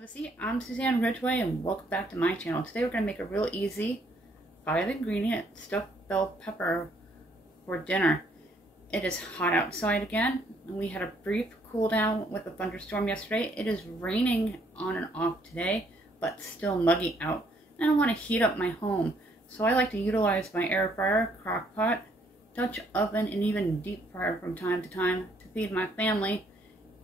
Legacy. I'm Suzanne Ridgway and welcome back to my channel. Today we're going to make a real easy 5-ingredient stuffed bell pepper for dinner. It is hot outside again and we had a brief cool down with a thunderstorm yesterday. It is raining on and off today but still muggy out. And I don't want to heat up my home, so I like to utilize my air fryer, crock pot, Dutch oven, and even deep fryer from time to time to feed my family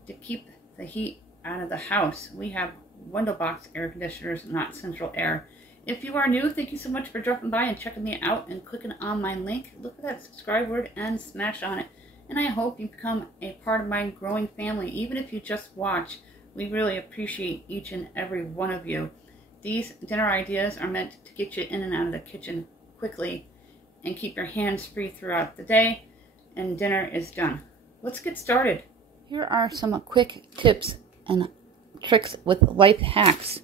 to keep the heat out of the house. We have window box air conditioners, not central air. If you are new, thank you so much for dropping by and checking me out and clicking on my link. Look at that subscribe word and smash on it. And I hope you become a part of my growing family. Even if you just watch, we really appreciate each and every one of you. These dinner ideas are meant to get you in and out of the kitchen quickly and keep your hands free throughout the day, and dinner is done. Let's get started. Here are some quick tips and tricks with life hacks.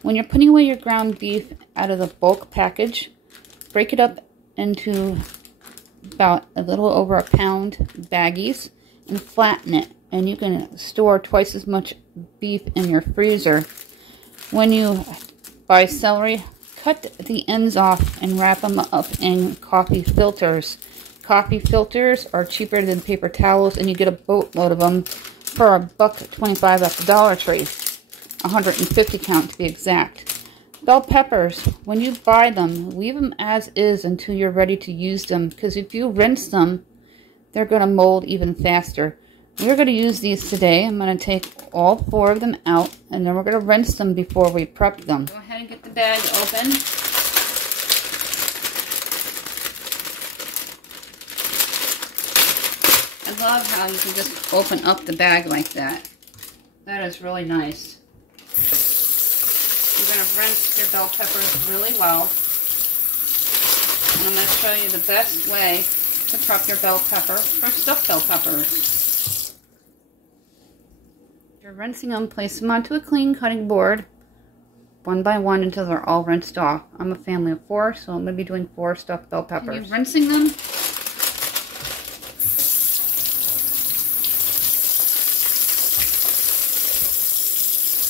When you're putting away your ground beef out of the bulk package, break it up into about a little over a pound baggies and flatten it, and you can store twice as much beef in your freezer. When you buy celery, cut the ends off and wrap them up in coffee filters. Coffee filters are cheaper than paper towels, and you get a boatload of them for $1.25 at the Dollar Tree. 150 count to be exact. Bell peppers, when you buy them, leave them as is until you're ready to use them, because if you rinse them, they're going to mold even faster. We're going to use these today. I'm going to take all 4 of them out, and then we're going to rinse them before we prep them. Go ahead and get the bag open. I love how you can just open up the bag like that. That is really nice. You're going to rinse your bell peppers really well. And I'm going to show you the best way to prep your bell pepper for stuffed bell peppers. If you're rinsing them, place them onto a clean cutting board, one by one until they're all rinsed off. I'm a family of 4, so I'm going to be doing 4 stuffed bell peppers. You're rinsing them.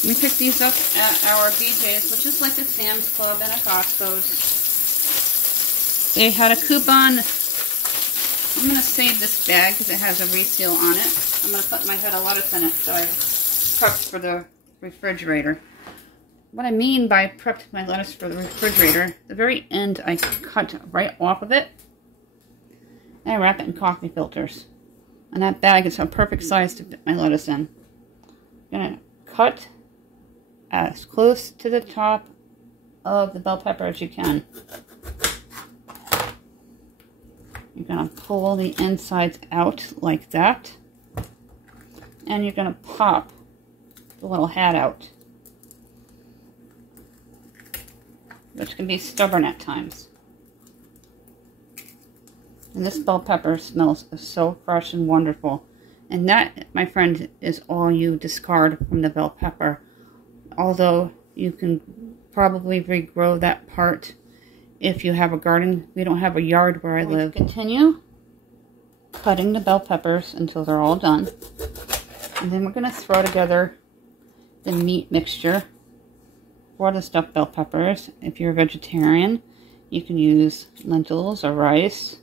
We picked these up at our BJ's, which is like a Sam's Club and a Costco's. They had a coupon. I'm going to save this bag because it has a reseal on it. I'm going to put my head of lettuce in it so I prepped for the refrigerator. What I mean by prepped my lettuce for the refrigerator, the very end I cut right off of it. And I wrap it in coffee filters. And that bag is a perfect size to fit my lettuce in. I'm going to cut as close to the top of the bell pepper as you can. You're going to pull the insides out like that. And you're going to pop the little hat out, which can be stubborn at times. And this bell pepper smells so fresh and wonderful. And that, my friend, is all you discard from the bell pepper. Although you can probably regrow that part if you have a garden. We don't have a yard where I live. Continue cutting the bell peppers until they're all done. And then we're going to throw together the meat mixture for the stuffed bell peppers. If you're a vegetarian, you can use lentils or rice.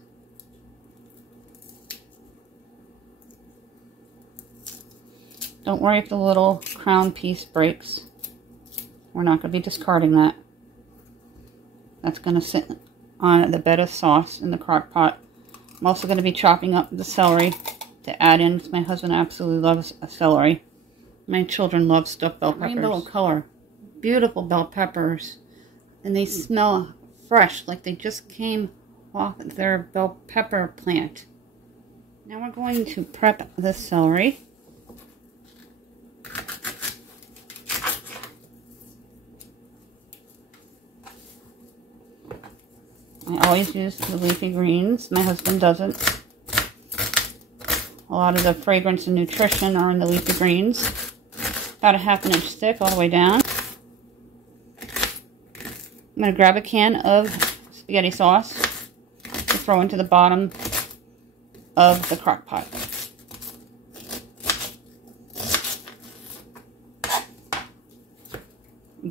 Don't worry if the little crown piece breaks. We're not going to be discarding that. That's going to sit on the bed of sauce in the crock pot. I'm also going to be chopping up the celery to add in. My husband absolutely loves celery. My children love stuffed bell peppers. Rainbow color. Beautiful bell peppers. And they smell fresh, like they just came off their bell pepper plant. Now we're going to prep the celery. I always use the leafy greens. My husband doesn't. A lot of the fragrance and nutrition are in the leafy greens. About a ½ inch thick all the way down. I'm going to grab a can of spaghetti sauce to throw into the bottom of the crock pot.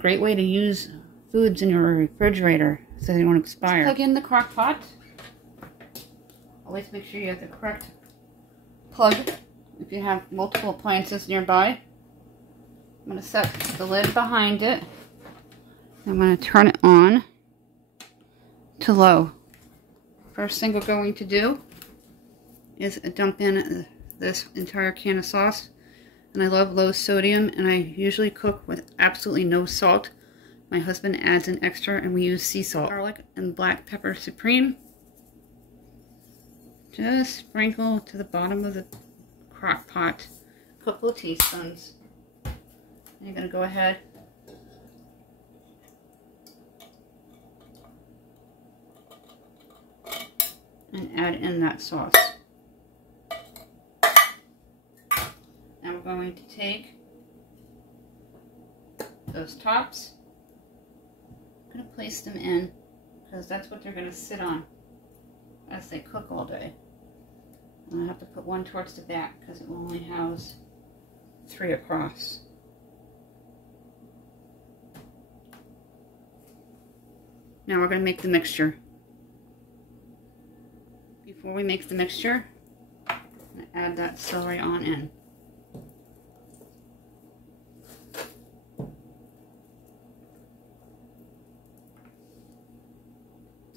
great way to use foods in your refrigerator so they don't expire. Plug in the crock pot. Always make sure you have the correct plug if you have multiple appliances nearby. I'm going to set the lid behind it. I'm going to turn it on to low. First thing we're going to do is dump in this entire can of sauce. And I love low sodium, and I usually cook with absolutely no salt. My husband adds an extra, and we use sea salt. Garlic and black pepper supreme. Just sprinkle to the bottom of the crock pot. A couple of teaspoons. And you're going to go ahead and add in that sauce. Now we're going to take those tops. I'm going to place them in because that's what they're going to sit on as they cook all day. And I have to put one towards the back because it will only house 3 across. Now we're going to make the mixture. Before we make the mixture, I'm going to add that celery on in.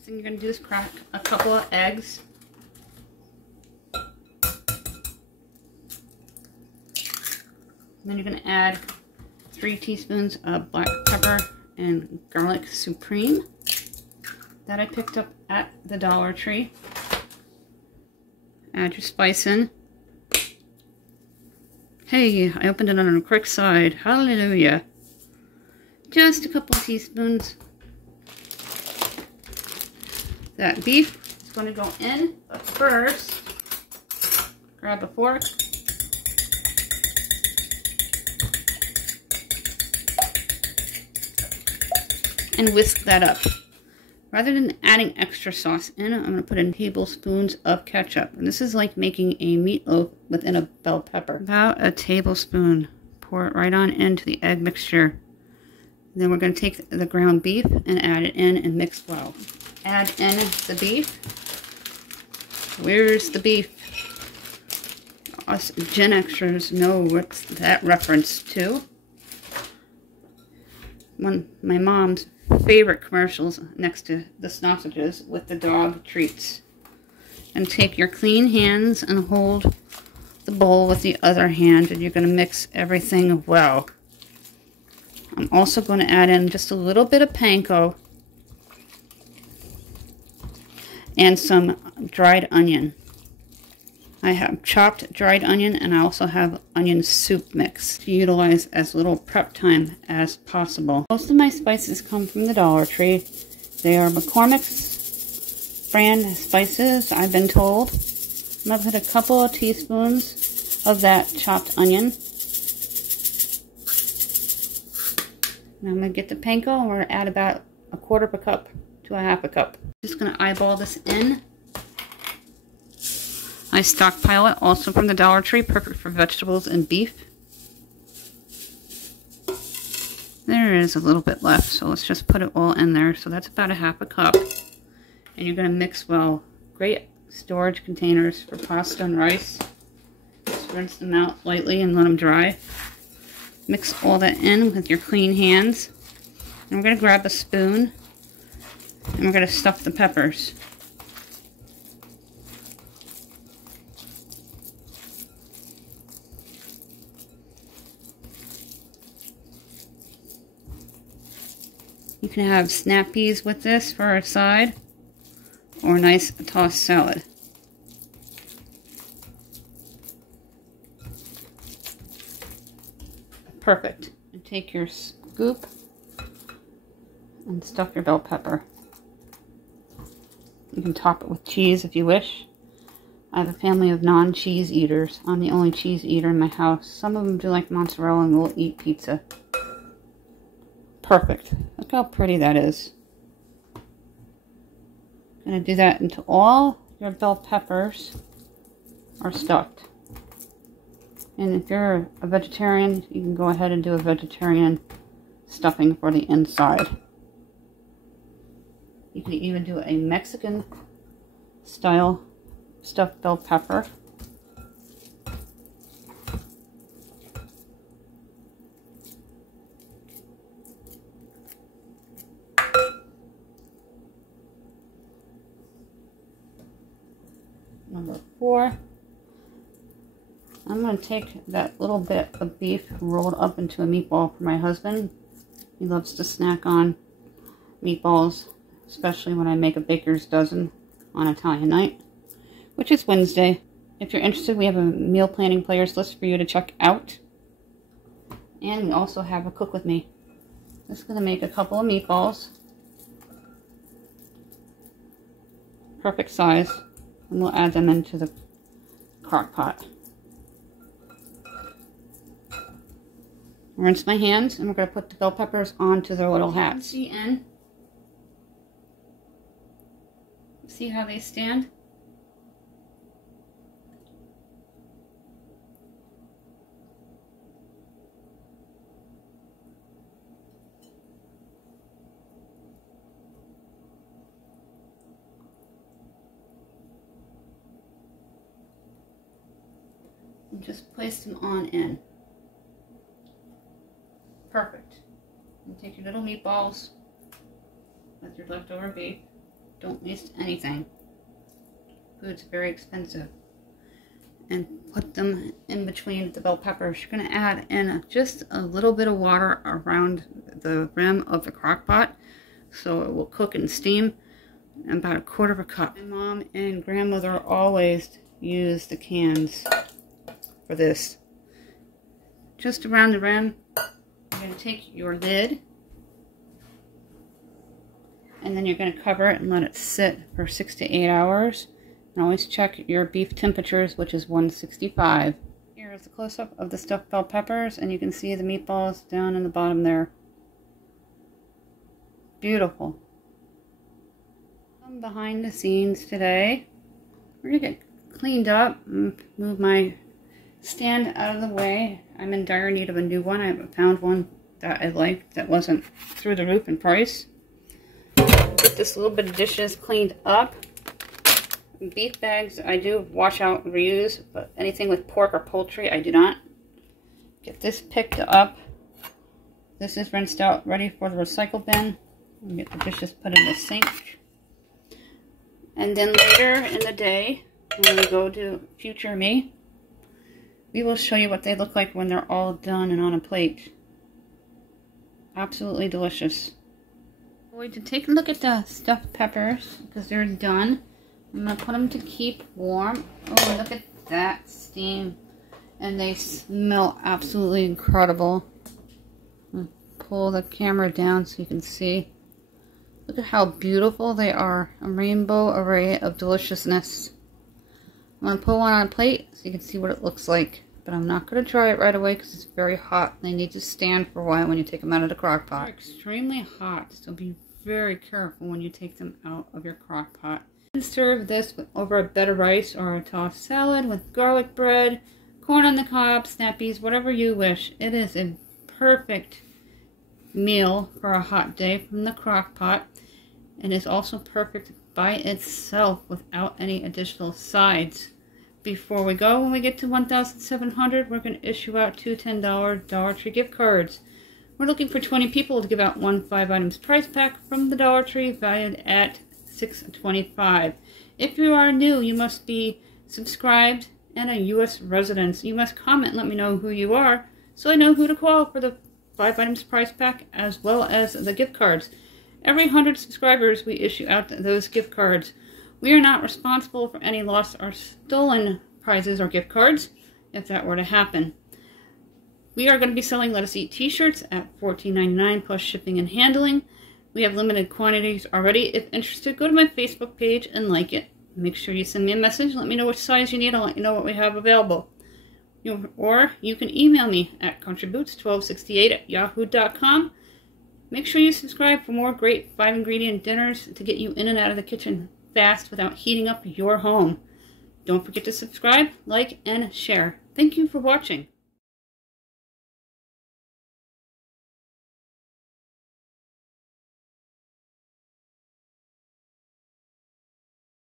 Thing you're going to do is crack a couple of eggs. And then you're going to add 3 teaspoons of black pepper and garlic supreme that I picked up at the Dollar Tree. Add your spice in. Hey, I opened it on a quick side. Hallelujah. Just a couple of teaspoons. That beef is going to go in, but first, grab a fork. And whisk that up. Rather than adding extra sauce in, I'm going to put in tablespoons of ketchup. And this is like making a meatloaf within a bell pepper. About a tablespoon. Pour it right on into the egg mixture. Then we're going to take the ground beef and add it in and mix well. Add in the beef. Where's the beef? Us Gen Xers know what's that reference to. One of my mom's favorite commercials next to the sausages with the dog treats. And take your clean hands and hold the bowl with the other hand, and you're going to mix everything well. I'm also going to add in just a little bit of panko and some dried onion. I have chopped dried onion, and I also have onion soup mix to utilize as little prep time as possible. Most of my spices come from the Dollar Tree. They are McCormick's brand spices, I've been told. I'm going to put a couple of teaspoons of that chopped onion. Now I'm going to get the panko, and we're going to add about 1/4 cup to 1/2 cup. Just going to eyeball this in. I stockpile it also from the Dollar Tree, perfect for vegetables and beef. There is a little bit left, so let's just put it all in there. So that's about 1/2 cup. And you're going to mix well. Great storage containers for pasta and rice. Just rinse them out lightly and let them dry. Mix all that in with your clean hands. And we're going to grab a spoon, and we're going to stuff the peppers. You can have snap peas with this for a side, or a nice tossed salad. Perfect. And take your scoop and stuff your bell pepper. You can top it with cheese if you wish. I have a family of non-cheese eaters. I'm the only cheese eater in my house. Some of them do like mozzarella and will eat pizza. Perfect. Look how pretty that is. I'm going to do that until all your bell peppers are stuffed. And if you're a vegetarian, you can go ahead and do a vegetarian stuffing for the inside. You can even do a Mexican style stuffed bell pepper. Number 4, I'm going to take that little bit of beef rolled up into a meatball for my husband. He loves to snack on meatballs, especially when I make a baker's dozen on Italian night, which is Wednesday. If you're interested, we have a meal planning players list for you to check out. And we also have a cook with me. Just going to make a couple of meatballs. Perfect size. And we'll add them into the crock pot. Rinse my hands, and we're going to put the bell peppers onto their little hats. See how they stand? And just place them on in. Perfect. And take your little meatballs with your leftover beef. Don't waste anything. Food's very expensive. And put them in between the bell peppers. You're going to add in just a little bit of water around the rim of the crock pot so it will cook and steam. About a quarter of a cup. My mom and grandmother always use the cans for this. Just around the rim. You're going to take your lid and then you're going to cover it and let it sit for 6 to 8 hours. And always check your beef temperatures, which is 165. Here is a close-up of the stuffed bell peppers, and you can see the meatballs down in the bottom there. Beautiful. I'm behind the scenes today. We're going to get cleaned up and move my stand out of the way. I'm in dire need of a new one. I haven't found one that I liked that wasn't through the roof in price. Get this little bit of dishes cleaned up. Beef bags I do wash out and reuse, but anything with pork or poultry I do not. Get this picked up. This is rinsed out, ready for the recycle bin. And get the dishes put in the sink. And then later in the day, when we go to future me, we will show you what they look like when they're all done and on a plate. Absolutely delicious. I'm going to take a look at the stuffed peppers because they're done. I'm going to put them to keep warm. Oh, look at that steam. And they smell absolutely incredible. Pull the camera down so you can see. Look at how beautiful they are. A rainbow array of deliciousness. I'm going to put one on a plate so you can see what it looks like. But I'm not going to try it right away because it's very hot. They need to stand for a while when you take them out of the crock pot. They're extremely hot, so be very careful when you take them out of your crock pot. And serve this over a bed of rice or a tossed salad with garlic bread, corn on the cob, snap peas, whatever you wish. It is a perfect meal for a hot day from the crock pot. And is also perfect by itself without any additional sides. Before we go, when we get to 1,700, we're going to issue out 2 $10 Dollar Tree gift cards. We're looking for 20 people to give out one 5 items prize pack from the Dollar Tree valued at $6.25. If you are new, you must be subscribed and a U.S. resident. You must comment and let me know who you are so I know who to call for the 5 items prize pack as well as the gift cards. Every 100 subscribers, we issue out those gift cards. We are not responsible for any lost or stolen prizes or gift cards if that were to happen. We are going to be selling Let Us Eat t-shirts at $14.99 plus shipping and handling. We have limited quantities already. If interested, go to my Facebook page and like it. Make sure you send me a message. Let me know which size you need. I'll let you know what we have available. Or you can email me at contributes1268@yahoo.com. Make sure you subscribe for more great 5-ingredient dinners to get you in and out of the kitchen fast without heating up your home. Don't forget to subscribe, like, and share. Thank you for watching.